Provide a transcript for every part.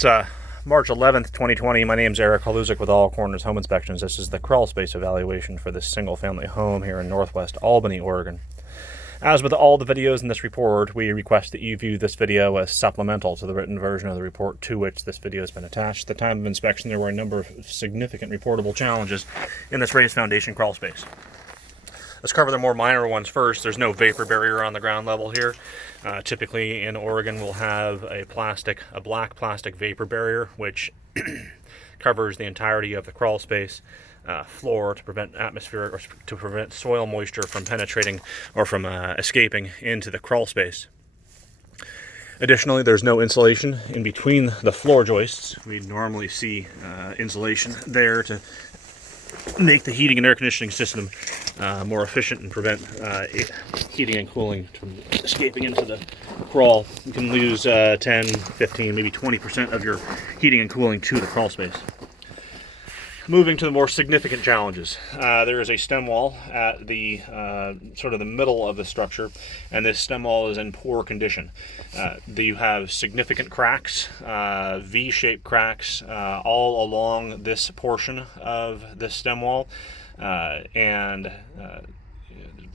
It's March 11th, 2020. My name's Eric Haluzik with All Corners Home Inspections. This is the crawl space evaluation for this single-family home here in Northwest Albany, Oregon. As with all the videos in this report, we request that you view this video as supplemental to the written version of the report to which this video has been attached. At the time of inspection, there were a number of significant reportable challenges in this raised foundation crawl space. Let's cover the more minor ones first. There's no vapor barrier on the ground level here. Typically in Oregon, we'll have a black plastic vapor barrier, which covers the entirety of the crawl space floor to prevent atmospheric or to prevent soil moisture from penetrating or from escaping into the crawl space. Additionally, there's no insulation in between the floor joists. We normally see insulation there to make the heating and air conditioning system more efficient and prevent heating and cooling from escaping into the crawl. You can lose 10, 15, maybe 20% of your heating and cooling to the crawl space. Moving to the more significant challenges, there is a stem wall at the sort of the middle of the structure, and this stem wall is in poor condition. You have significant cracks, V-shaped cracks, all along this portion of the stem wall, and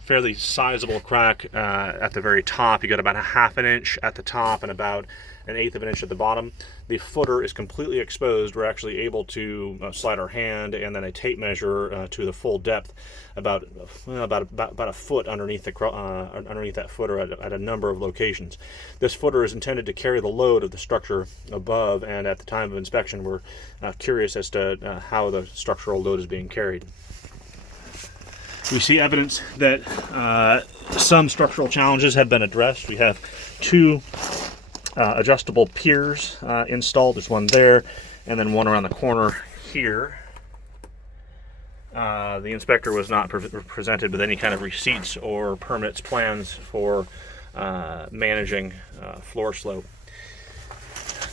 fairly sizable crack at the very top. You got about a ½ an inch at the top and about an eighth of an inch at the bottom. The footer is completely exposed. We're actually able to slide our hand and then a tape measure to the full depth, about a foot underneath underneath that footer at a number of locations. This footer is intended to carry the load of the structure above, and at the time of inspection, we're curious as to how the structural load is being carried. We see evidence that some structural challenges have been addressed. We have two adjustable piers installed. There's one there and then one around the corner here. The inspector was not presented with any kind of receipts or permits plans for managing floor slope.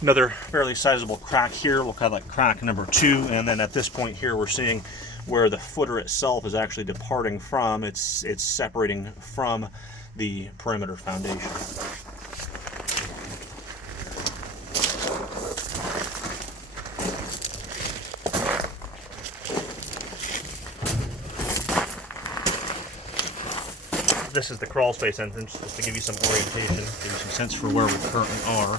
Another fairly sizable crack here, we'll call that crack number 2, and then at this point here we're seeing where the footer itself is actually departing from, it's separating from the perimeter foundation. This is the crawl space entrance, just to give you some orientation, give you some sense for where we currently are.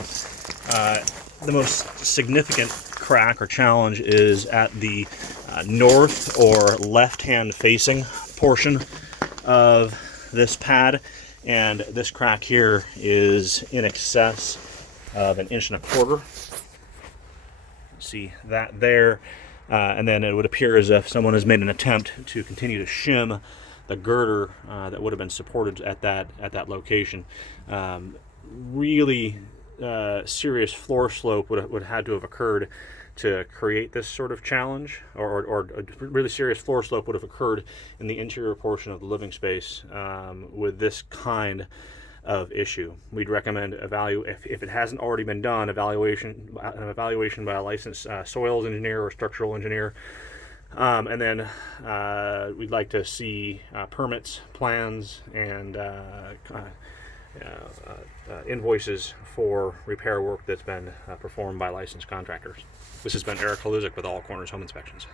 The most significant crack or challenge is at the north or left-hand facing portion of this pad, and this crack here is in excess of 1.25 inches. See that there, and then it would appear as if someone has made an attempt to continue to shim the girder that would have been supported at that location. Really serious floor slope would have had to have occurred to create this sort of challenge, or a really serious floor slope would have occurred in the interior portion of the living space with this kind of issue. We'd recommend if it hasn't already been done, an evaluation by a licensed soils engineer or structural engineer. And then we'd like to see permits, plans, and invoices for repair work that's been performed by licensed contractors. This has been Eric Haluzik with All Corners Home Inspections.